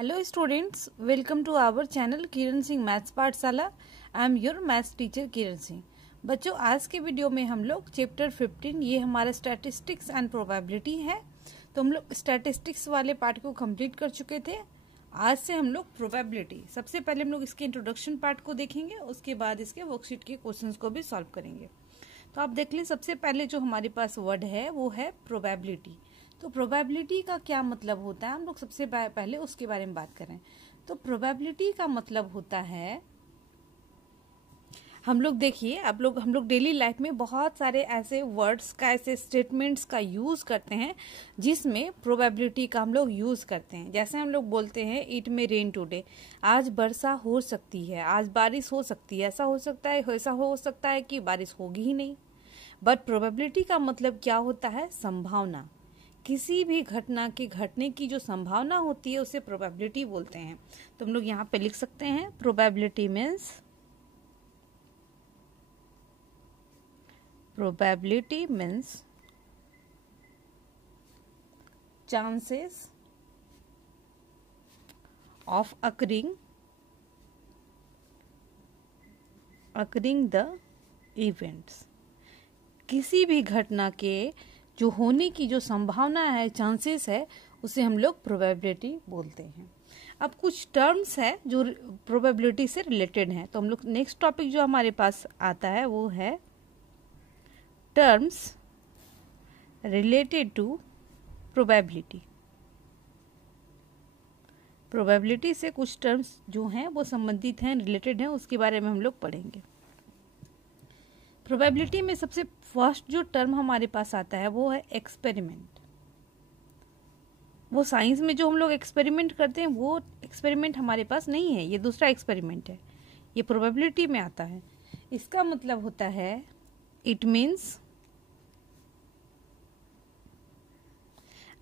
Hello students, welcome to our channel Kiran Singh maths पाठशाला। I am your maths teacher Kiran Singh. बच्चों, आज के वीडियो में हम लोग चैप्टर 15 ये हमारा स्टैटिस्टिक्स एंड प्रोबेबिलिटी है। तो हम लोग स्टैटिस्टिक्स वाले पार्ट को कंप्लीट कर चुके थे। आज से हम लोग प्रोबेबिलिटी, सबसे पहले हम लोग इसके इंट्रोडक्शन पार्ट को देखेंगे, उसके बाद इसके वर्कशीट के क्वेश्चंस को भी सॉल्व करेंगे। तो आप देख लें, सबसे पहले जो हमारे पास वर्ड है वो है प्रोबेबिलिटी। तो प्रोबेबिलिटी का क्या मतलब होता है, हम लोग सबसे पहले उसके बारे में बात करें। तो प्रोबेबिलिटी का मतलब होता है, हम लोग देखिए, हम लोग डेली लाइफ में बहुत सारे ऐसे वर्ड्स का, ऐसे स्टेटमेंट्स का यूज करते हैं जिसमें प्रोबेबिलिटी का हम लोग यूज करते हैं। जैसे हम लोग बोलते हैं इट मे रेन टुडे, आज वर्षा हो सकती है, आज बारिश हो सकती है, ऐसा हो सकता है कि बारिश होगी ही नहीं। बट प्रोबेबिलिटी का मतलब क्या होता है? संभावना। किसी भी घटना के घटने की जो संभावना होती है उसे प्रोबेबिलिटी बोलते हैं। तो हम लोग यहाँ पे लिख सकते हैं probability means chances of occurring the events. किसी भी घटना के जो होने की जो संभावना है, चांसेस है, उसे हम लोग प्रोबेबिलिटी बोलते हैं। अब कुछ टर्म्स है जो प्रोबेबिलिटी से रिलेटेड हैं। तो हम लोग नेक्स्ट टॉपिक जो हमारे पास आता है वो है terms related to probability. Probability से कुछ टर्म्स जो हैं वो संबंधित हैं, रिलेटेड हैं, उसके बारे में हम लोग पढ़ेंगे। प्रोबेबिलिटी में सबसे फर्स्ट जो टर्म हमारे पास आता है वो है एक्सपेरिमेंट। वो साइंस में जो हम लोग एक्सपेरिमेंट करते हैं वो एक्सपेरिमेंट हमारे पास नहीं है, ये दूसरा एक्सपेरिमेंट है, ये प्रोबेबिलिटी में आता है। इसका मतलब होता है it means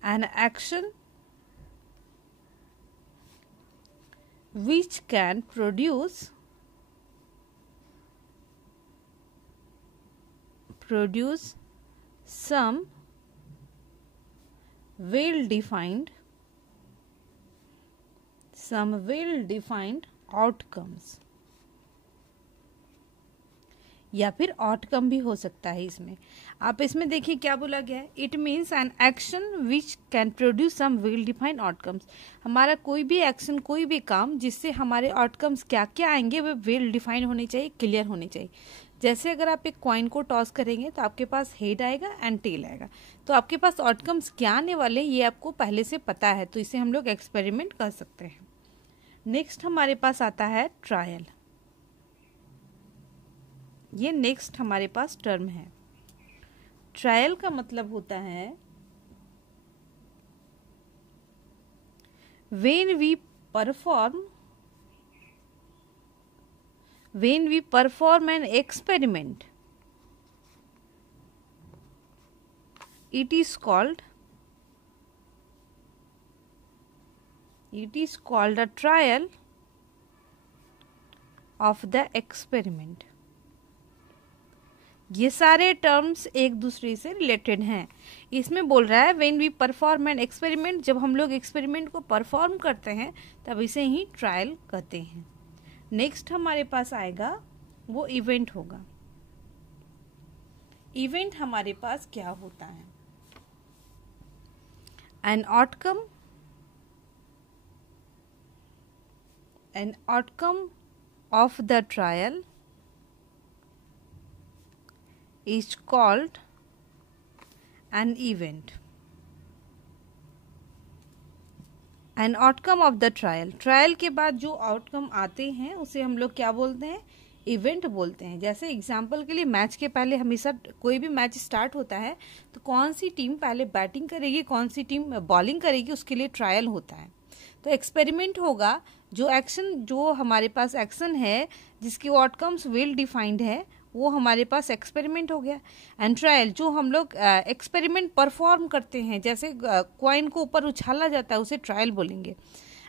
an action which can produce some well-defined outcomes, या फिर आउटकम भी हो सकता है। इसमें आप इसमें देखिए क्या बोला गया है, it means an action which can produce some well defined outcomes. हमारा कोई भी एक्शन, कोई भी काम जिससे हमारे आउटकम्स क्या क्या आएंगे वे वेल डिफाइंड होने चाहिए, क्लियर होने चाहिए। जैसे अगर आप एक कॉइन को टॉस करेंगे तो आपके पास हेड आएगा एंड टेल आएगा, तो आपके पास आउटकम्स क्या आने वाले ये आपको पहले से पता है, तो इसे हम लोग एक्सपेरिमेंट कर सकते हैं। नेक्स्ट हमारे पास आता है ट्रायल। ये नेक्स्ट हमारे पास टर्म है। ट्रायल का मतलब होता है when we perform an experiment, it is called a trial of the experiment। ये सारे टर्म्स एक दूसरे से रिलेटेड हैं। इसमें बोल रहा है when we perform an experiment, जब हम लोग एक्सपेरिमेंट को परफॉर्म करते हैं तब इसे ही ट्रायल कहते हैं। नेक्स्ट हमारे पास आएगा वो इवेंट होगा। इवेंट हमारे पास क्या होता है? An outcome of the trial is called an event। an outcome of the trial के बाद जो आउटकम आते हैं उसे हम लोग क्या बोलते हैं? इवेंट बोलते हैं। जैसे एग्जाम्पल के लिए मैच के पहले हमेशा कोई भी मैच स्टार्ट होता है तो कौन सी टीम पहले बैटिंग करेगी, कौन सी टीम बॉलिंग करेगी, उसके लिए ट्रायल होता है। तो एक्सपेरिमेंट होगा जो एक्शन, जो हमारे पास एक्शन है जिसकी आउटकम्स वेल डिफाइंड है, वो हमारे पास एक्सपेरिमेंट हो गया। एंड ट्रायल, जो हम लोग एक्सपेरिमेंट परफॉर्म करते हैं, जैसे कॉइन को ऊपर उछाला जाता है उसे ट्रायल बोलेंगे।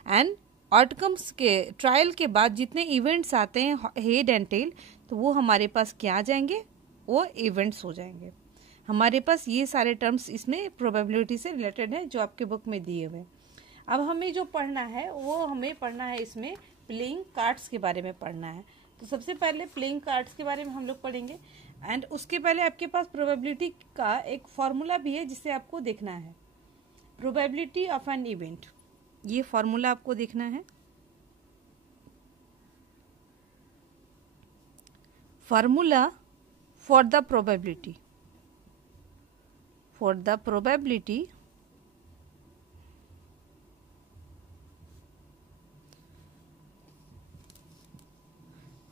एंड आउटकम्स के ट्रायल के बाद जितने इवेंट्स आते हैं हेड एंड टेल, तो वो हमारे पास क्या आ जाएंगे? वो इवेंट्स हो जाएंगे। हमारे पास ये सारे टर्म्स इसमें प्रोबेबिलिटी से रिलेटेड है जो आपके बुक में दिए हुए। अब हमें जो पढ़ना है वो हमें पढ़ना है इसमें प्लेइंग कार्ड्स के बारे में पढ़ना है। तो सबसे पहले प्लेइंग कार्ड्स के बारे में हम लोग पढ़ेंगे एंड उसके पहले आपके पास प्रोबेबिलिटी का एक फॉर्मूला भी है जिसे आपको देखना है। प्रोबेबिलिटी ऑफ एन इवेंट, ये फॉर्मूला आपको देखना है। Formula for the probability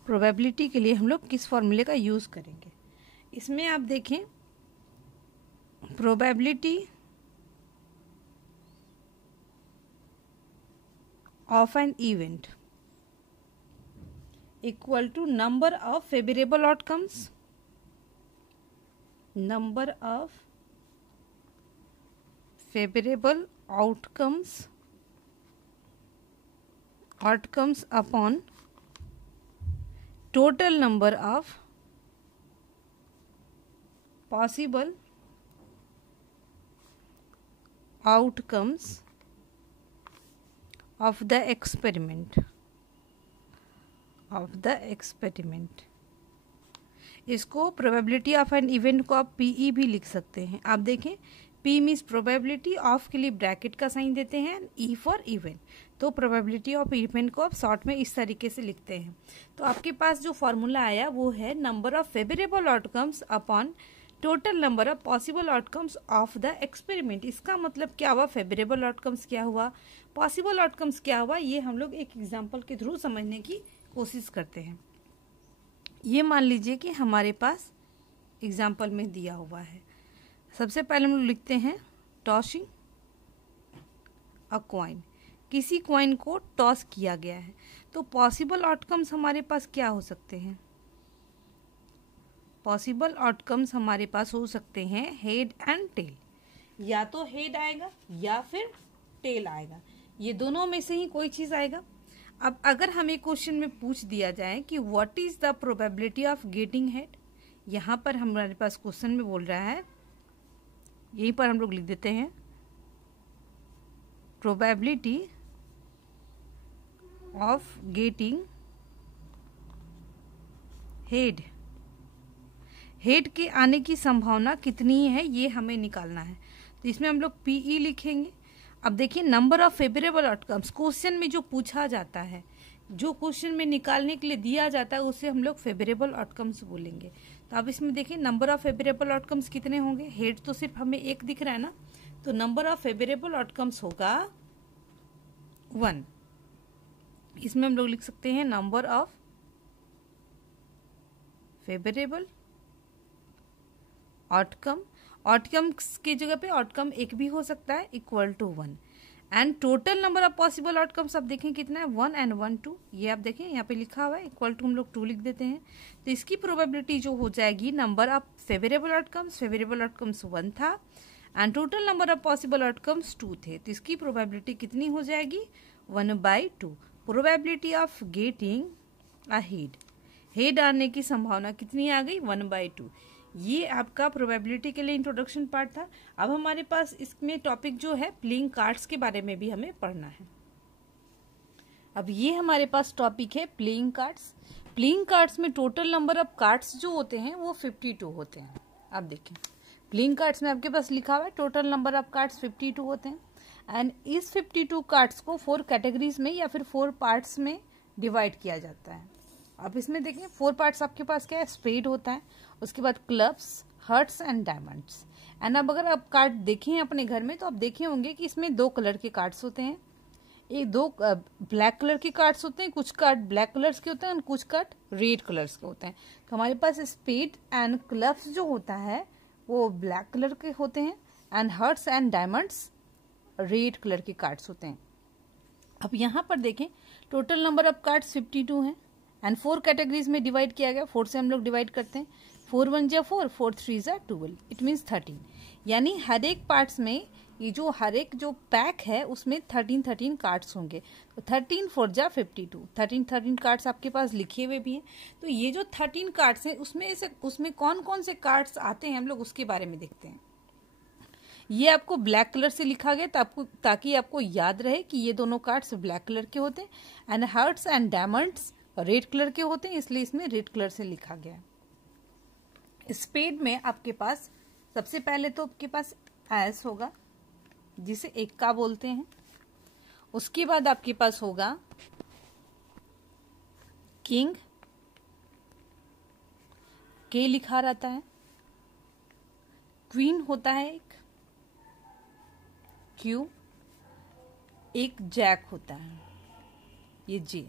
probability के लिए हम लोग किस फॉर्मूले का यूज करेंगे। इसमें आप देखें probability of an event equal to number of favourable outcomes, number of favourable outcomes upon total number of possible outcomes of the experiment इसको प्रोबेबिलिटी ऑफ एन इवेंट को आप पीई भी लिख सकते हैं। आप देखें पी मीन्स प्रोबेबिलिटी ऑफ के लिए ब्रैकेट का साइन देते हैं, ई फॉर इवेंट, तो प्रोबेबिलिटी ऑफ इवेंट को आप शॉर्ट में इस तरीके से लिखते हैं। तो आपके पास जो फॉर्मूला आया वो है number of favourable outcomes upon total number of possible outcomes of the experiment. इसका मतलब क्या हुआ, फेवरेबल आउटकम्स क्या हुआ, पॉसिबल आउटकम्स क्या हुआ, ये हम लोग एक एग्जाम्पल के थ्रू समझने की कोशिश करते हैं। ये मान लीजिए कि हमारे पास एग्जाम्पल में दिया हुआ है। सबसे पहले हम लोग लिखते हैं टॉसिंग अ कॉइन, किसी कॉइन को टॉस किया गया है। तो पॉसिबल आउटकम्स हमारे पास क्या हो सकते हैं, पॉसिबल आउटकम्स हमारे पास हो सकते हैं हेड एंड टेल, या तो हेड आएगा या फिर टेल आएगा, ये दोनों में से ही कोई चीज आएगा। अब अगर हमें क्वेश्चन में पूछ दिया जाए कि what is the probability of getting head, यहाँ पर हमारे पास क्वेश्चन में बोल रहा है, यहीं पर हम लोग लिख देते हैं probability of getting head, head के आने की संभावना कितनी है ये हमें निकालना है। तो इसमें हम लोग पीई लिखेंगे। अब देखिए number of favourable outcomes, question में जो पूछा जाता है, जो क्वेश्चन में निकालने के लिए दिया जाता है उसे हम लोग फेवरेबल आउटकम्स बोलेंगे। तो अब इसमें देखिए नंबर ऑफ फेवरेबल आउटकम्स कितने होंगे, हेड तो सिर्फ हमें एक दिख रहा है ना, तो नंबर ऑफ फेवरेबल आउटकम्स होगा 1। इसमें हम लोग लिख सकते हैं number of favourable outcome, outcomes की जगह पे आउटकम एक भी हो सकता है, equal to 1 and total number of possible outcomes आप देखें कितना है 1 एंड 1 2, ये आप देखें यहाँ पे लिखा हुआ है, इक्वल टू हम लोग 2 लिख देते हैं। तो इसकी प्रोबेबिलिटी जो हो जाएगी, नंबर ऑफ फेवरेबल आउटकम्स 1 था and total number of possible outcomes 2 थे, तो इसकी प्रोबेबिलिटी कितनी हो जाएगी 1/2। Probability of getting a head, head आने की संभावना कितनी आ गई 1/2। ये आपका प्रोबेबिलिटी के लिए इंट्रोडक्शन पार्ट था। अब हमारे पास इसमें टॉपिक जो है प्लेइंग कार्ड्स के बारे में भी हमें पढ़ना है। अब ये हमारे पास टॉपिक है प्लेइंग कार्ड्स। प्लेइंग कार्ड्स में टोटल नंबर ऑफ कार्ड्स जो होते हैं वो 52 होते हैं। अब देखें प्लेइंग कार्ड्स में आपके पास लिखा हुआ है टोटल नंबर ऑफ कार्ड्स 52 होते हैं एंड इस 52 कार्ड्स को 4 कैटेगरीज में या फिर 4 पार्ट्स में डिवाइड किया जाता है। अब इसमें देखें 4 पार्ट्स आपके पास क्या है, स्पेड होता है, उसके बाद clubs, hearts and diamonds. And अब अगर आप कार्ड देखें अपने घर में तो आप देखे होंगे कि इसमें 2 कलर के कार्ड्स होते हैं, एक 2 ब्लैक कलर के कार्ड्स होते हैं, कुछ कार्ड ब्लैक कलर्स के होते हैं और कुछ कार्ड रेड कलर्स के होते हैं। तो हमारे पास स्पेड एंड क्लब्स जो होता है वो ब्लैक कलर के होते हैं and hearts and diamonds red colour के कार्ड्स होते हैं। अब यहाँ पर देखें टोटल नंबर ऑफ कार्ड्स 52 हैं एंड 4 कैटेगरीज में डिवाइड किया गया। 4 से हम लोग डिवाइड करते हैं, 4 1 जा 4, 4 3 जा 12, इट मीन्स 13। यानी हर एक पार्ट्स में ये जो हर एक जो पैक है उसमें 13 कार्ड्स होंगे। तो 13 4 जा 52, 13 कार्ड्स आपके पास लिखे हुए भी हैं। तो ये जो 13 कार्ड्स हैं उसमें कौन कौन से कार्ड्स आते हैं हम लोग उसके बारे में देखते हैं। ये आपको ब्लैक कलर से लिखा गया ताकि आपको याद रहे कि ये दोनों कार्ड्स ब्लैक कलर के होते हैं, and hearts and diamonds red colour के होते हैं, इसलिए इसमें रेड कलर से लिखा गया है। स्पेड में आपके पास सबसे पहले तो आपके पास एस होगा जिसे एक्का बोलते हैं, उसके बाद आपके पास होगा किंग, के लिखा रहता है, क्वीन होता है एक, क्यू, एक जैक होता है, ये जे।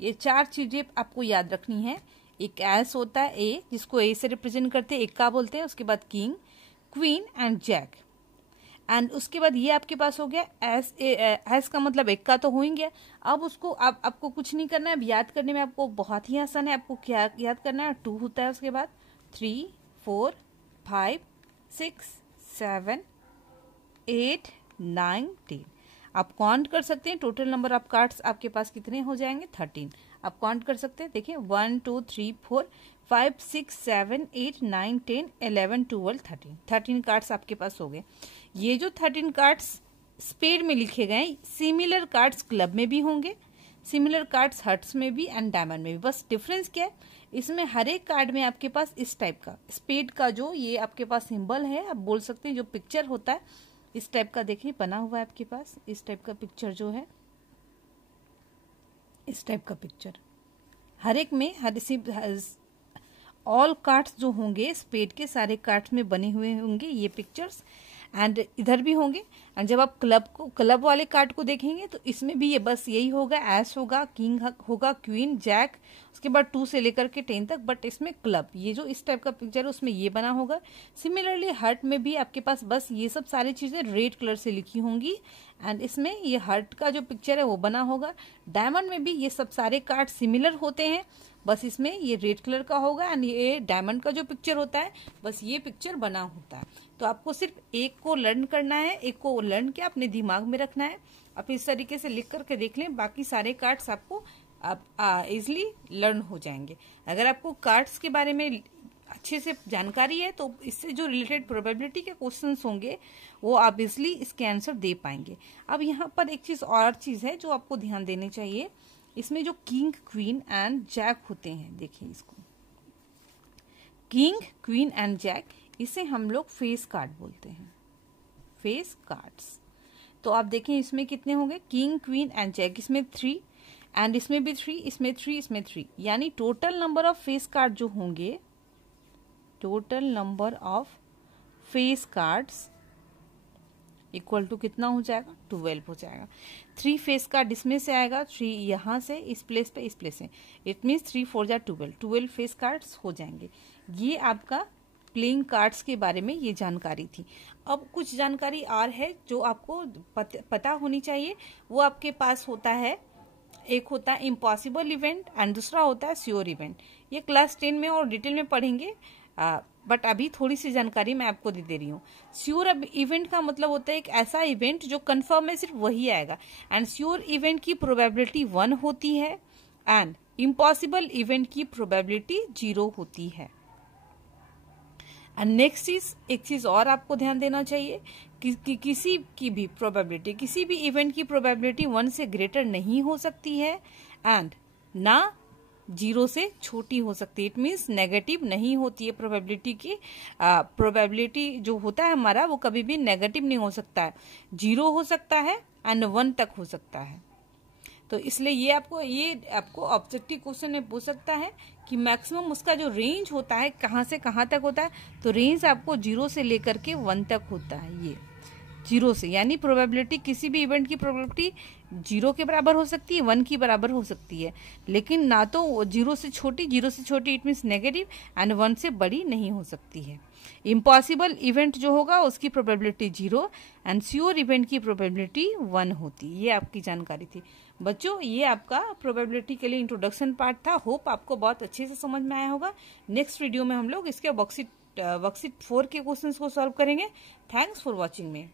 ये चार चीजें आपको याद रखनी है। एक एस होता है ए, जिसको ए से रिप्रेजेंट करते हैं, एक्का बोलते हैं, उसके बाद king, queen and jack, and उसके बाद ये आपके पास हो गया एस। एस का मतलब एक्का तो हो ही गया। अब उसको आपको कुछ नहीं करना है, अब याद करने में आपको बहुत ही आसान है। आपको क्या याद करना है, 2 होता है, उसके बाद 3, 4, 5, 6, 7, 8, 9, 10। आप काउंट कर सकते हैं टोटल नंबर ऑफ कार्ड्स आपके पास कितने हो जाएंगे, 13। आप काउंट कर सकते हैं, देखिए 1 2 3 4 5 6 7 8 9 10 11 12 13 कार्ड्स आपके पास हो गए। ये जो 13 कार्ड्स स्पेड में लिखे गए, सिमिलर कार्ड्स क्लब में भी होंगे, सिमिलर कार्ड्स हर्ट्स में भी एंड डायमंड में भी। बस डिफरेंस क्या है, इसमें हर एक कार्ड में आपके पास इस टाइप का स्पेड का जो ये आपके पास सिंबल है, आप बोल सकते हैं जो पिक्चर होता है इस टाइप का, देखिए बना हुआ है आपके पास इस टाइप का पिक्चर जो है, इस टाइप का पिक्चर हर एक में ऑल कार्ड्स जो होंगे स्पेड के सारे कार्ड्स में बने हुए होंगे ये पिक्चर्स, एंड इधर भी होंगे। एंड जब आप क्लब वाले कार्ड को देखेंगे तो इसमें भी ये बस यही होगा, एस होगा, किंग होगा, क्वीन, जैक, उसके बाद 2 से लेकर के 10 तक, बट इसमें क्लब ये जो इस टाइप का पिक्चर है उसमें ये बना होगा। सिमिलरली हर्ट में भी आपके पास बस ये सब सारी चीजें रेड कलर से लिखी होंगी, एंड इसमें ये हर्ट का जो पिक्चर है वो बना होगा। डायमंड में भी ये सब सारे कार्ड सिमिलर होते हैं, बस इसमें ये रेड कलर का होगा, एंड ये डायमंड का जो पिक्चर होता है बस ये पिक्चर बना होता है। तो आपको सिर्फ एक को लर्न करना है, एक को लर्न किया अपने दिमाग में रखना है। आप इस तरीके से लिख करके देख लें, बाकी सारे कार्ड्स आपको इजिली लर्न हो जाएंगे। अगर आपको कार्ड्स के बारे में अच्छे से जानकारी है तो इससे जो रिलेटेड प्रोबेबिलिटी के क्वेश्चंस होंगे वो आप इजिली इसके आंसर दे पाएंगे। अब यहाँ पर एक चीज और चीज है जो आपको ध्यान देनी चाहिए, इसमें जो किंग, क्वीन एंड जैक होते हैं, देखिए इसको किंग, क्वीन एंड जैक, इसे हम लोग फेस कार्ड बोलते हैं, फेस कार्ड्स। तो आप देखें इसमें कितने होंगे, किंग, क्वीन एंड जैक, इसमें 3 एंड इसमें भी 3, इसमें 3, इसमें 3, यानी total number of face card जो होंगे, total number of face cards equal to कितना हो जाएगा, 12 हो जाएगा। 3 फेस कार्ड इसमें से आएगा, 3 यहाँ से इस प्लेस पे, इस प्लेस से, इट मीन्स 3 4 जा 12 फेस कार्ड्स हो जाएंगे। ये आपका प्लेइंग कार्ड्स के बारे में ये जानकारी थी। अब कुछ जानकारी और है जो आपको पता होनी चाहिए, वो आपके पास होता है, एक होता है इम्पॉसिबल इवेंट एंड दूसरा होता है श्योर इवेंट। ये क्लास 10 में और डिटेल में पढ़ेंगे, बट अभी थोड़ी सी जानकारी मैं आपको दे रही हूँ। श्योर इवेंट का मतलब होता है एक ऐसा इवेंट जो कंफर्म है, सिर्फ वही आएगा, एंड श्योर इवेंट की प्रोबेबिलिटी 1 होती है एंड इम्पॉसिबल इवेंट की प्रोबेबिलिटी 0 होती है। एंड नेक्स्ट चीज, एक चीज और आपको ध्यान देना चाहिए कि किसी की भी प्रोबेबिलिटी, किसी भी इवेंट की प्रोबेबिलिटी 1 से ग्रेटर नहीं हो सकती है एंड ना 0 से छोटी हो सकती है। इट मीन्स नेगेटिव नहीं होती है प्रोबेबिलिटी की। प्रोबेबिलिटी जो होता है हमारा वो कभी भी नेगेटिव नहीं हो सकता है, 0 हो सकता है एंड 1 तक हो सकता है। तो इसलिए ये आपको ऑब्जेक्टिव क्वेश्चन में पूछ सकता है कि मैक्सिमम उसका जो रेंज होता है कहाँ से कहाँ तक होता है, तो रेंज आपको 0 से लेकर के 1 तक होता है। ये 0 से, यानी प्रोबेबिलिटी, किसी भी इवेंट की प्रोबेबिलिटी 0 के बराबर हो सकती है, 1 की बराबर हो सकती है, लेकिन ना तो 0 से छोटी इट मीन्स नेगेटिव एंड 1 से बड़ी नहीं हो सकती है। इम्पॉसिबल इवेंट जो होगा उसकी प्रोबेबिलिटी 0 एंड श्योर इवेंट की प्रोबेबिलिटी 1 होती है। ये आपकी जानकारी थी बच्चों, ये आपका प्रोबेबिलिटी के लिए इंट्रोडक्शन पार्ट था। होप आपको बहुत अच्छे से समझ में आया होगा। नेक्स्ट वीडियो में हम लोग इसके वर्कशीट 4 के क्वेश्चंस को सॉल्व करेंगे। Thanks for watching me.